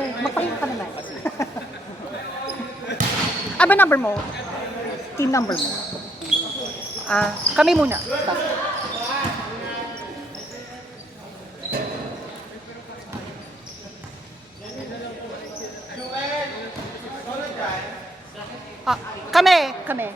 Magpakita ka naman. Aba number mo? Team number mo? Kami muna. Stop. Kami.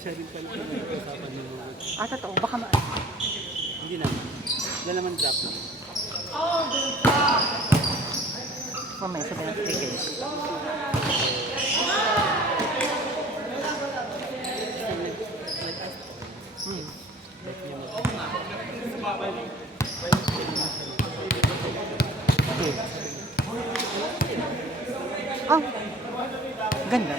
Siya rin pala yung nag-usapan ng mga. Totoo. Baka Hindi naman. Wala naman drop na. mamaya sabi natin kay Kenji. Ganda.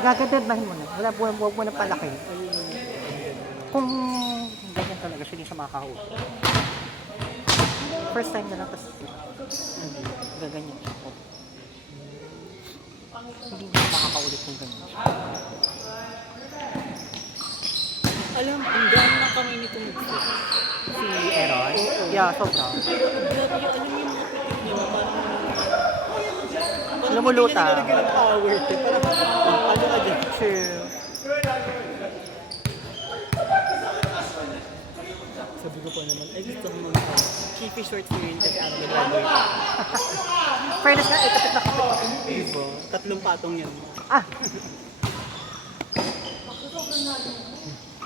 Gagandadmahin mo na. Huwag mo na palaki. Kung ganyan talaga siya, hindi siya makakahuli. First time na lang, tapos gaganyan siya. Hindi siya makakaulit kung ganyan siya. Alam, ang dami na kami nito mag-fit. Si Aaron? Yeah, sobra. Grabe yung alam yung mga pitik niya, parang Lumuluta. Parang hindi ng power. Parang ano ka dyan? True. Sabi ko pa naman, ay gusto ko mag-chiefy short film kasi ano mag-graduate. Fairness na, kapit na kapit. Diba? 3 patong yan.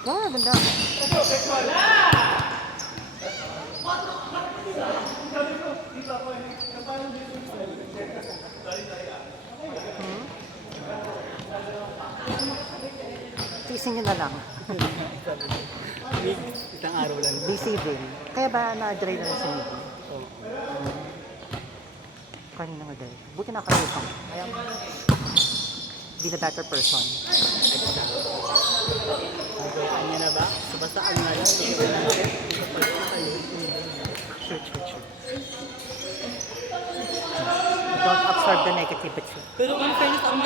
Ganda. Tiisin nyo na lang. Isang araw lang. Busy din. Kaya ba na-dry na sa meeting? Oo. Kanina nga dahil. Buti nakalimutan. Kaya be the better person. Nagawaan niya na ba? So basta ang nga lang. Sure. Don't absorb the negativity. Pero kung fairness, ang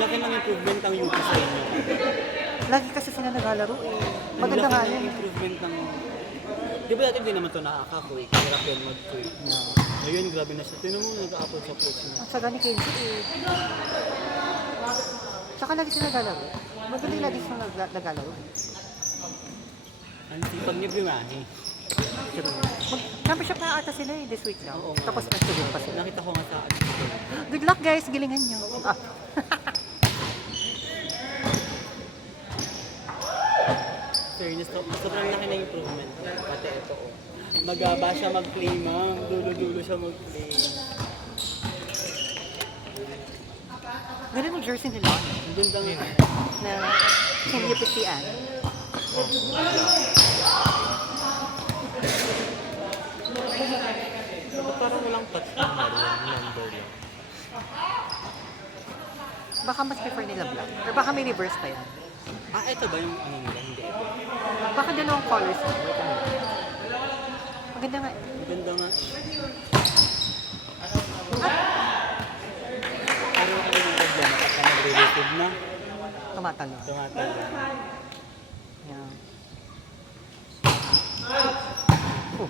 laki ng improvement ang UP sa inyo. Lagi kasi sila naglalaro eh. Maganda nga Ang yan. improvement ng... Di ba dati hindi naman ito nakaka-quick? Hirap yan mag-quick. Ngayon, grabe na siya. Tinan mo, nag-upload sa post niya. Ang saga ni Kenji eh. Tsaka lagi sila naglalaro. Magaling lagi sila naglalaro. Ang sipag niya bimahe. Mag-membership na ata sila eh this week lang. Oo nga. Tapos na-student pa sila. Nakita ko nga sa Good luck guys, gilingan nyo. fairness, sobrang laki na improvement. Pati ito, magaba siya mag-play, ma'am. Dulo-dulo siya mag-play. Ganun yung jersey nila. Ang ganda nga. Na KUPCN. Parang walang touch ng number lang. Baka mas prefer nila black. Or baka may reverse pa yan. Ito ba yung ano nila? Hindi. Baka dalawang colors. Maganda nga. Maganda nga. Pero ano yung problema kapag nag-relative na? tumatalo. Tumatalo. Yan. Oh.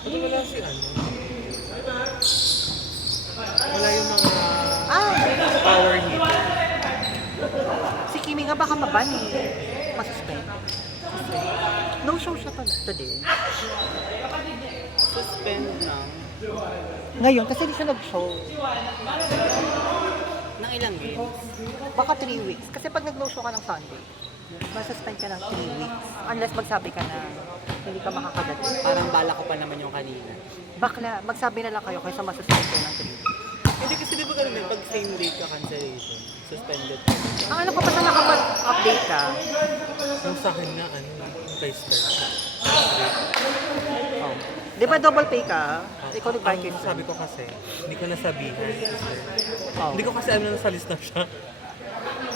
Hindi wala si ano. Wala yung mga Ah, power hitter. si Kimi nga baka maban eh. Masuspend. No show siya today. Suspend lang. Ngayon, kasi di siya nag-show. Nang ilang games? Baka 3 weeks. Kasi pag nag-no show ka ng Sunday, masuspend ka ng 3 weeks. Unless magsabi ka na hindi ka makakadating. Parang bala ko pa naman yung kanina. Bakla, magsabi na lang kayo kaysa masuspend kayo ng 3 weeks. Hindi kasi di ba ganun pag same day ka cancellation, suspended ka. Ang ano ko pa sa nakapag-update ka, Yung sa akin na ano, play star. oh. Di ba double pay ka? Ikaw nag-buy Ang sabi ko kasi, hindi ko nasabihan. Oh. Hindi ko kasi alam na nasa list na siya.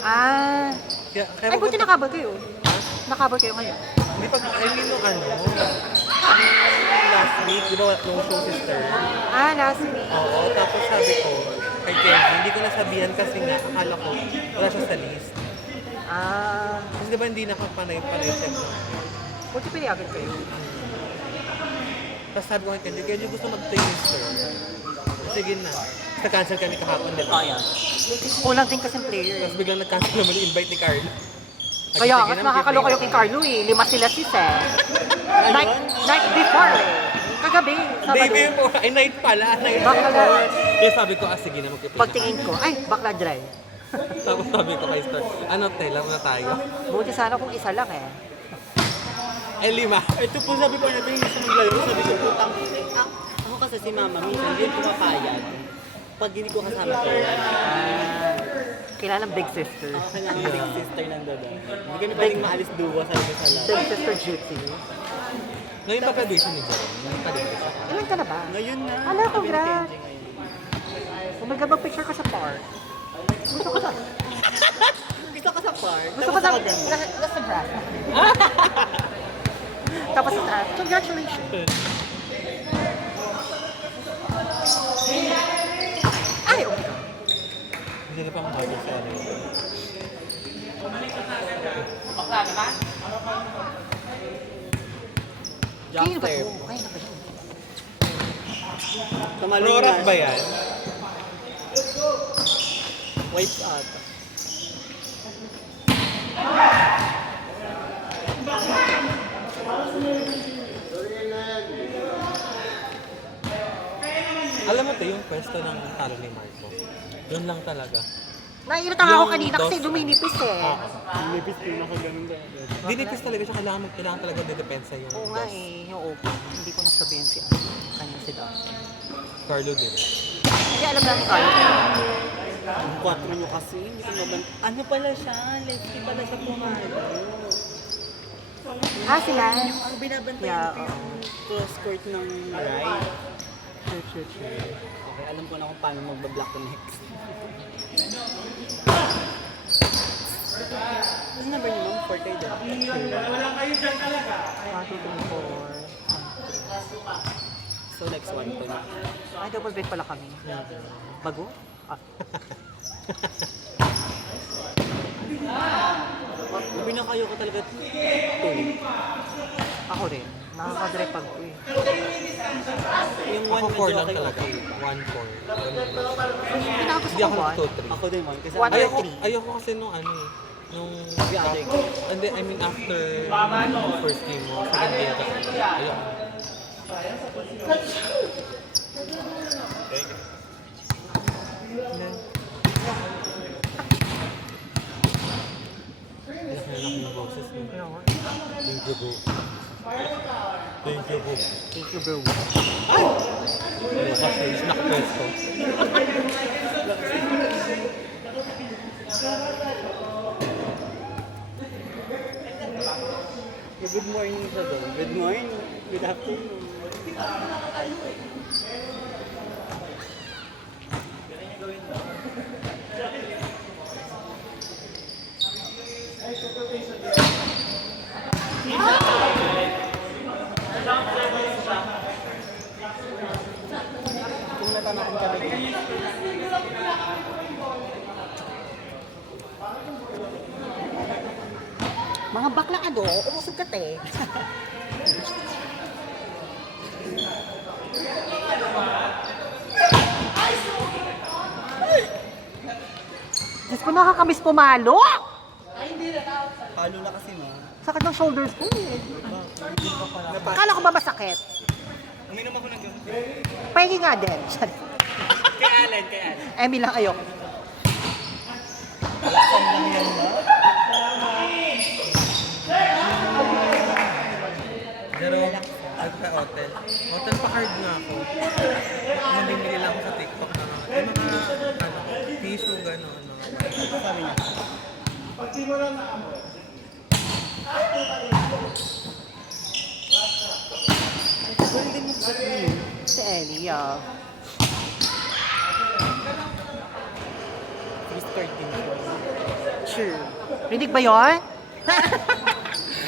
Ah, Kaya ay buti nakabal kayo. Nakabal kayo ngayon. Hindi pag, I mean, nung ano, last week, di ba, nung show sister? Ah, last week. Oo, tapos sabi ko, kay Kenji, hindi ko nasabihan kasi nga, akala ko, wala siya sa list. Ah, Kasi di ba hindi nakapanay-panay siya. buti pinayagan kayo. Tapos sabi ko kay Kenji, Kenji gusto mag-play sister. Sige na. Nag-cancel kami kahapon, di ba? Oh, yan. Kulang din kasing player. Tapos biglang nag-cancel naman yung invite ni Carlo. Kaya nga, nakakaloka yung kay Carlo eh. 5 sila sis eh. Night before eh. Kagabi, Day Sabado. before, ay night pala, night Bakla. before. Kaya sabi ko, sige na, mag-play na. Pagtingin ko, ay, bakla dry. Tapos sabi ko kay Star, ano, love na tayo. Buti sana kung isa lang eh. Eh, 5. Ito po sabi ko natin yung gusto maglaro, sabi ko putang, ako kasi si mama, minsan hindi ko mapayag. Pag hindi ko kasama ko, Kilalang big sister. ako kanyang big sister ng dada. Hindi kami pwedeng maalis duwa sa ko sa lab. Big sister duty. Ngayon pa graduation ni Jerome. Ngayon pa din isa. Ilan ka na ba? Ngayon na. Hala, kami ni congrats. Kenji ngayon. Kung magpicture ka sa park. Gusto ko sa... Gusto ka sa park? Gusto ko sa... Tapos ako ganun. Nasa grass. Tapos sa taas. Congratulations. Ay, okay. Hindi ka pa mag-graduate sa ano. Kaya ba Jack ito? Kaya na ba yun? Kamaling Rorat na ba siya. yan? Wipes ata. Alam mo to, yung pwesto ng talo ni Marco. Yun lang talaga. Naiirita nga ako Yung kanina kasi dos- duminipis eh. Oo. Nipis ko na kagano'n ba? Dinipis talaga siya, kailangan talaga dedepensa yung Oo nga dos. eh, yung open. Hindi ko nasabihin si ano. Kanya si Dustin. Carlo din. Hindi alam lang ni Carlo. Ang 4 nyo kasi, hindi ko naban... Ano pala siya? Lefty pala siya pumalo. Ah, sila? Ang binabantayan Yeah, ko yung cross court ng right. Sure. Okay, alam ko na kung paano magbablock ko next. Ano number niyo ma'am? 4 kayo doon? 1, 2, 3, 4. So next one to na. Ay, double bet pala kami. Bago? Ah. Binakayo ko talaga 2. Ako rin. Nakakadrive pag ko eh. Yung Ako 1 4 medyo lang okay talaga. okay. 1-4. Pinakagusto Hindi ko ako ba? nag-2-3. Ako din man. Kasi One- Ayoko, 3. ayoko kasi nung ano eh. Nung Yeah, okay. hindi, I mean after the first game mo, second game kasi. Ayoko. Nakalak yung boses mo. Thank you, bro. Thank you, bro. Thank you, bro. Ano kasi, is nakapwesto. Good morning sa doon. Good morning. Good afternoon. tatamaan ka ba dyan? Mga bakla ka do, umusog ka te. Diyos ko, nakakamiss pumalo! Palo na kasi ma. Sakit ng shoulders ko eh. Akala ko ba masakit? Uminom ako ng gamot. Pahingi nga din. Kay Allen, kay Allen. Emmy lang ayok. Pero, nagka-hotel. Hotel pa card nga ako. Nabibili lang ako sa TikTok na mga tissue, gano'n. Sabi niya. Golden mo sa yun. Si Ellie, ah. First card din siya. Sure. Rinig ba yun?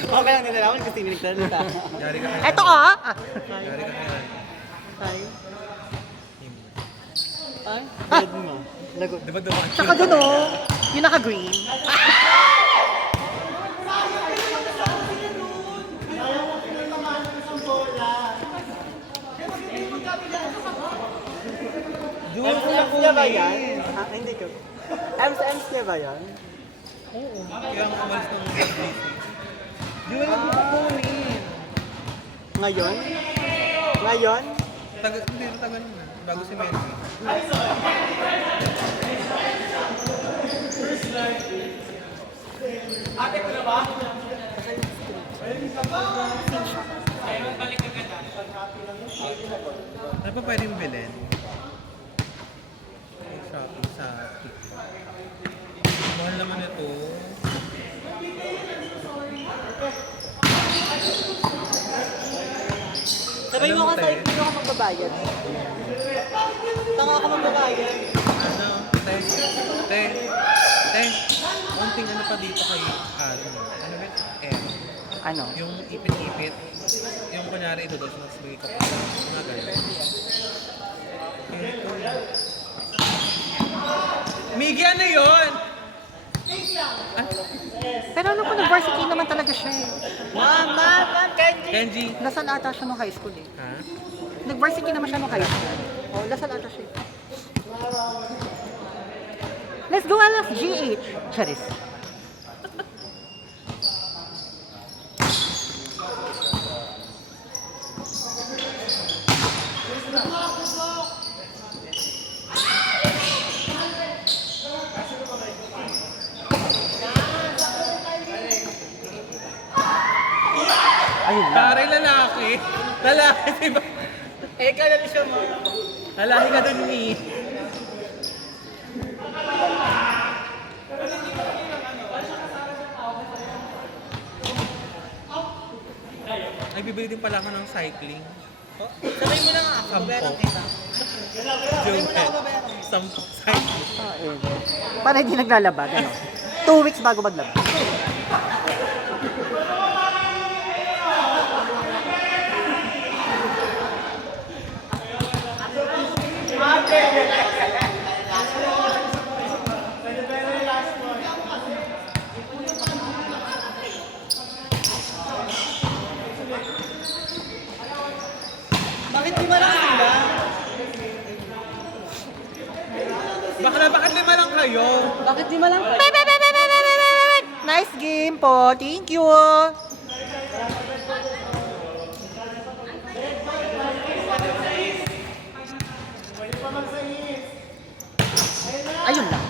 Okay lang nilalaman kasi hindi nagsalita. Yari ka kaya. Eto ah! Yari ka kaya. Ay. Ay? Lagot mo ma. Lagot. Diba dumaan? Tsaka dun oh, yung naka-green. Dual Ems niya ba yan? Ah, hindi ko. Ems niya ba yan? Oo. Kaya ang umalis ng business. Dual mo kukunin. Ngayon? Ngayon? Hindi, tagal na. Bago si Mendy. Ano pa pwedeng bilhin? Shopping sa TikTok. Mahal naman ito. Sabay mo Alam mo, ka sa te. hindi ako magbabayad. Tanga ako magbabayad. Ano? Te. Konting ano pa dito kay ano ba? Ano? Yung ipit-ipit. Yung kunyari ito doon, mas may kapit. Mga ganyan. Ito. Miggy, ano yun? Pero ano kung nag-varsity naman talaga siya eh. Mama, Kenji! Kenji. Lasal ata siya nung high school eh. Ha? Nag-varsity naman siya nung high school. Oh, lasal ata siya. Let's do alas GH. Charis. Ayun lang. Pare lalaki. Lalaki, diba? Eh, kala niya siya ma. Lalaki ka dun ni. Ay, bibili din pala ako ng cycling. Oh, sabay mo na nga ako. Sampo. Babayaran kita. Sabay mo na ako babayaran. Sampo cycling. Ah, eh. Para hindi naglalaba, gano'n. 2 weeks bago maglaba. Bakit di ba lang sila? Bakit lima lang kayo? Bakit di ba lang kayo? Nice game po. Thank you. Ayun lang.